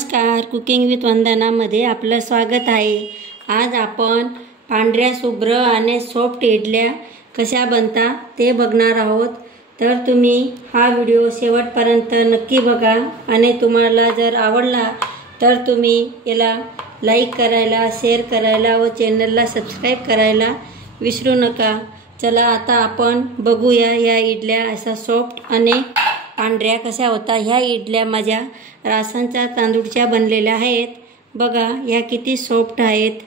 नमस्कार, cooking with वंदनामध्ये आपलं स्वागत आहे। आज आपण पांढऱ्या शुभ्र आणि सॉफ्ट इडल्या कशा बनतात ते बघणार आहोत। तर तुम्ही हा व्हिडिओ शेवटपर्यंत नक्की बघा आणि तुम्हाला जर आवडला तर तुम्ही याला लाईक करायला, शेअर करायला व चॅनलला सबस्क्राइब करायला विसरू नका। चला आता आपण बघूया या इडल्या अशा सॉफ्ट आणि पांढऱ्या कशा होतात। ह्या इडल्या माझ्या राशनच्या तांदूळच्या बनलेल्या आहेत। बघा या किती सॉफ्ट आहेत।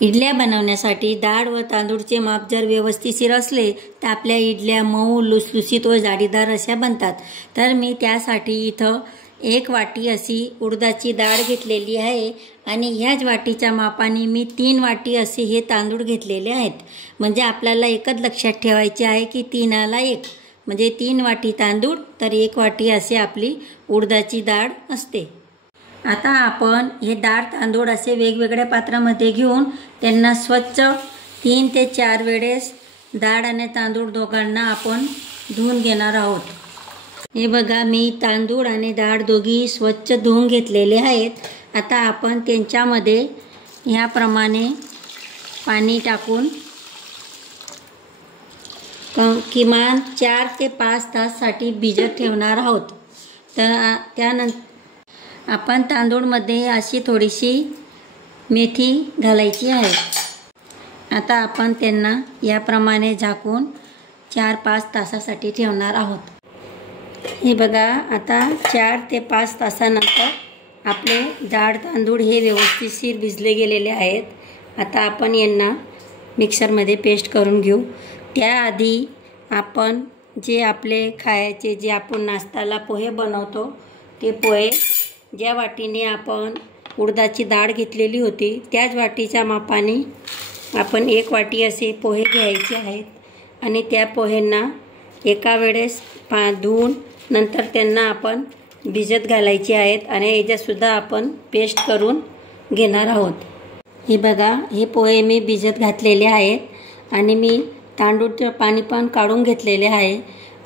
इडल्या बनवण्यासाठी डाळ व तांदूळचे माप जर व्यवस्थित असले तर आपल्या इडल्या मऊ, लुसलुसीत व जाडीदार अशा बनतात। तर मी त्यासाठी इथं 1 वाटी अशी उडदाची डाळ घेतलेली आहे आणि ह्याच वाटीच्या मापाने मी 3 वाटी असे हे तांदूळ घेतलेले आहेत। म्हणजे आपल्याला एकच लक्षात ठेवायचे आहे की 3ला 1 म्हणजे 3 वाटी तांदूळ तर 1 वाटी असे आपली उडदाची डाळ असते। आता आपण हे डाळ तांदूळ असे वेगवेगळ्या पात्रामध्ये घेऊन त्यांना स्वच्छ 3 ते 4 वेळेस डाळ आणि तांदूळ दोघांना आपण धुवून घेणार आहोत। हे बघा मी तांदूळ आणि डाळ दोघी स्वच्छ धुवून घेतलेले आहेत। आता आपण त्यांच्यामध्ये ह्याप्रमाणे पाणी टाकून किमान 4 ते 5 तासासाठी भिजत ठेवणार आहोत। तर त्यानंतर आपण तांदूळमध्ये अशी थोडीशी मेथी घालायची आहे। आता आपण त्यांना याप्रमाणे झाकून 4-5 तासासाठी ठेवणार आहोत। हे बघा आता 4 ते 5 तासानंतर आपले डाळ तांदूळ हे व्यवस्थित भिजले गेलेले आहेत। आता आपण यांना मिक्सरमध्ये पेस्ट करून घेऊ। त्याआधी आपण जे आपले खायचे जे आपण नाश्त्याला पोहे बनवतो ते पोहे ज्या वाटीने आपण उडदाची डाळ घेतलेली होती त्याच वाटीच्या मापाने आपण 1 वाटी असे पोहे घ्यायचे आहेत आणि त्या पोहेंना एका वेळेस धुवून नंतर त्यांना आपण भिजत घालायचे आहेत आणि याच्यासुद्धा आपण पेस्ट करून घेणार आहोत। हे बघा हे पोहे मी भिजत घातलेले आहेत आणि मी तांदूळचं पाणी पण काढून घेतलेले आहे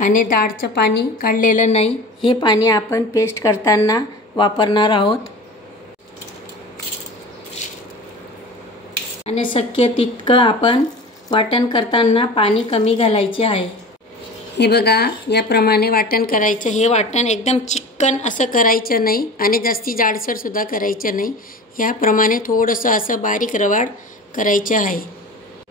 आणि डाळचं पाणी काढलेलं नाही। हे पाणी आपण पेस्ट करताना वापरणार आहोत आणि शक्य तितकं आपण वाटण करताना पाणी कमी घालायचे आहे। हे बघा याप्रमाणे वाटण करायचं। हे वाटण एकदम चिकन असं करायचं नाही आणि जास्ती जाडसर सुद्धा करायचं नाही। याप्रमाणे थोडंसं असं बारीक रवाळ करायचं आहे।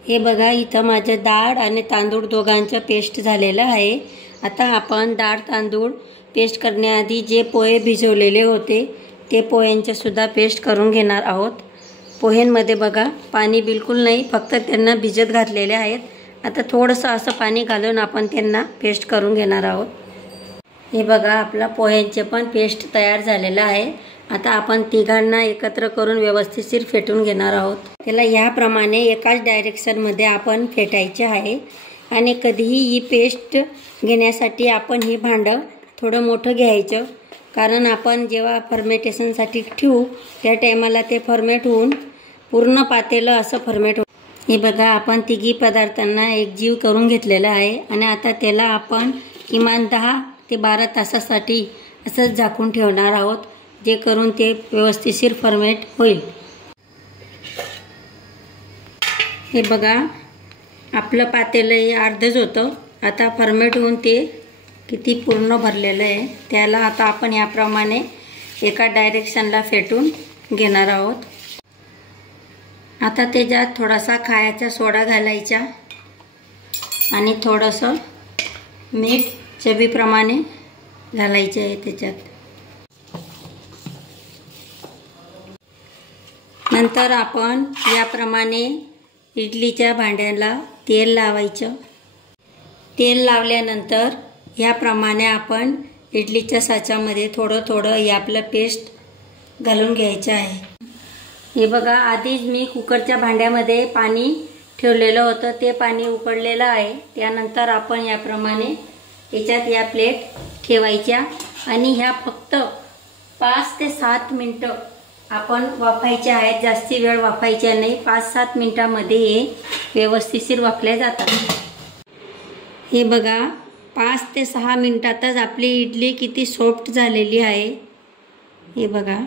हे बघा इथं माझं डाळ आणि तांदूळ दोघांचं पेस्ट झालेलं आहे। आता आपण डाळ तांदूळ पेस्ट करण्याआधी जे पोहे भिजवलेले होते ते पोह्यांचं सुद्धा पेस्ट करून घेणार आहोत। पोह्यांमध्ये बघा पाणी बिलकुल नाही, फक्त त्यांना भिजत घातलेले आहेत। आता थोडंसं असं पाणी घालून आपण त्यांना पेस्ट करून घेणार आहोत। हे बघा आपला पोह्यांचे पण पेस्ट तयार झालेलं आहे। आता आपण तिघांना एकत्र करून व्यवस्थित फेटून घेणार आहोत। त्याला याप्रमाणे एकाच डायरेक्शनमध्ये आपण फेटायचे आहे आणि कधीही ही पेस्ट घेण्यासाठी आपण हे भांडं थोडं मोठं घ्यायचं, कारण आपण जेव्हा फर्मेंटेशनसाठी ठेवू त्या टायमाला ते फर्मेंट होऊन पूर्ण पातेलं असं फर्मेंट होतं। हे बघा आपण तिघी पदार्थांना एकजीव करून घेतलेलं आहे आणि आता त्याला आपण किमान 10 ते 12 तासासाठी असंच झाकून ठेवणार आहोत, जे करून ते व्यवस्थित फर्मेंट होईल। हे बघा आपलं पातेलं हे अर्धच होतं, आता फर्मेंट होऊन ते किती पूर्ण भरलेलं आहे। त्याला आता आपण याप्रमाणे एका डायरेक्शनला फेटून घेणार आहोत। आता त्याच्यात थोडासा खायचा सोडा घालायचा आणि थोडंसं मीठ चवीप्रमाणे घालायचे आहे त्याच्यात। नंतर आपण याप्रमाणे इडलीच्या भांड्याला तेल लावायचं। तेल लावल्यानंतर याप्रमाणे आपण इडलीच्या साच्यामध्ये थोडं थोडं हे आपलं पेस्ट घालून घ्यायचं आहे। हे बघा आधीच मी कुकरच्या भांड्यामध्ये पाणी ठेवलेलं होतं, ते पाणी उकळलेलं आहे। त्यानंतर आपण याप्रमाणे याच्यात या प्लेट ठेवायच्या आणि ह्या फक्त 5 ते 7 मिनटं आपण वाफायचे आहेत, जास्ती वेळ वाफायच्या नाही। 5-7 मिनिटांमध्ये हे व्यवस्थित वाफल्या जातात। हे बघा 5 ते 6 मिनिटातच आपली इडली किती सॉफ्ट झालेली आहे। हे बघा